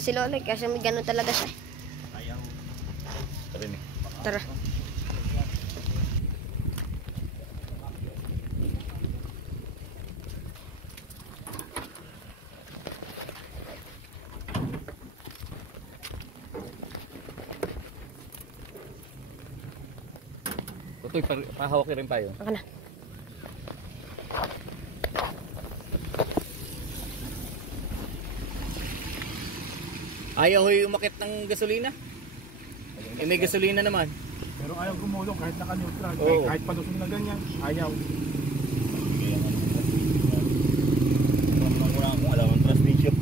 Si Lolo kasi may ganun talaga siya. Ayaw. Tara ni. Tara. Tutoy, pahawak rin pa yun. Ako na. Ayaw hoy umakit ng gasolina. Eh, may gasolina naman. Pero ayaw gumulong kahit naka-neutral. Oo. Kahit palusong na ganyan, ayaw. Wala akong alam ang transmission.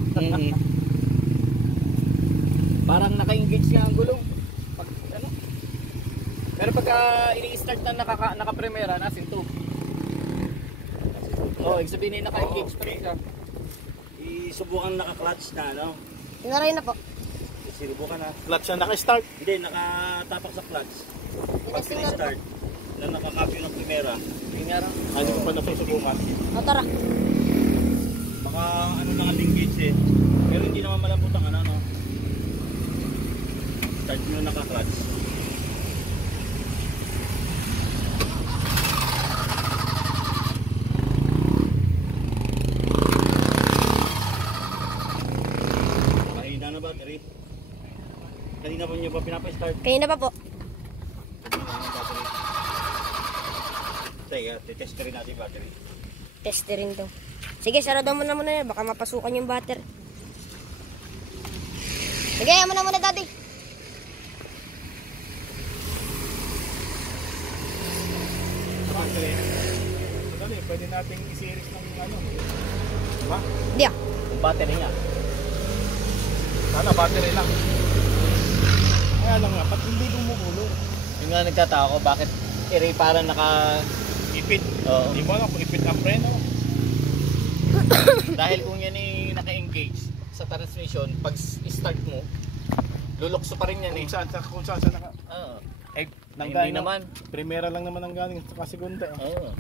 Parang naka-engage nga ang gulong. Pag, ano? Pero pagka ini-start na naka-primera, nasinto. Ibig sabihin na naka-engage pa rin siya. Isubukan naka-clutch na, no? Tinaray na po. Sinubukan na. Clutch na naka-start. Hindi, nakatapak sa clutch. Pag Tinasting na rin start na nakakapyo ng primera, Primera. Hindi ko pa nasusubukan. po. O tara. baka ano lang ang linkage eh. Pero hindi naman malambot ang ano, no? Start nyo naka-clutch. Mahina na battery. Kanina pa nyo ba pinapa-start? Kanina pa po. Teka, titest rin natin yung battery. Tester rin daw. Sige, sarado mo na muna yan. Baka mapasukan yung battery. Sige, ayaw mo na muna, daddy. Battery. Dali, pwede nating i-series ng ano. Diba? Hindi ah. Yung battery niya. Sana battery lang. Kaya lang nga, ba't hindi gumugulong? Yung nga nagtataka ko, bakit ere parang Ipit. Oo. Di mo alam kung ipit ang preno. Dahil kung yan ay naka-engage sa transmission, pag start mo, lulukso pa rin yan eh. Kung saan sa naka... Oo. Eh, Hindi naman. Primera lang naman ang galing sa segunda. Oo.